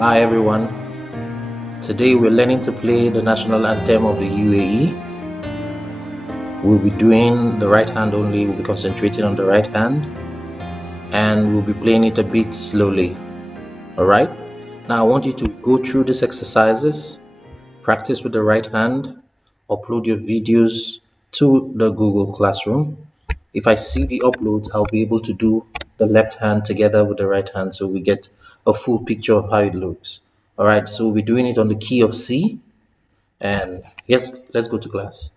Hi everyone. Today we're learning to play the national anthem of the UAE. We'll be doing the right hand only, we'll be concentrating on the right hand, and we'll be playing it a bit slowly. Alright? Now I want you to go through these exercises, practice with the right hand, upload your videos to the Google Classroom. If I see the uploads, I'll be able to do the left hand together with the right hand so we get a full picture of how it looks. Alright, so we'll be doing it on the key of C. And yes, let's go to class.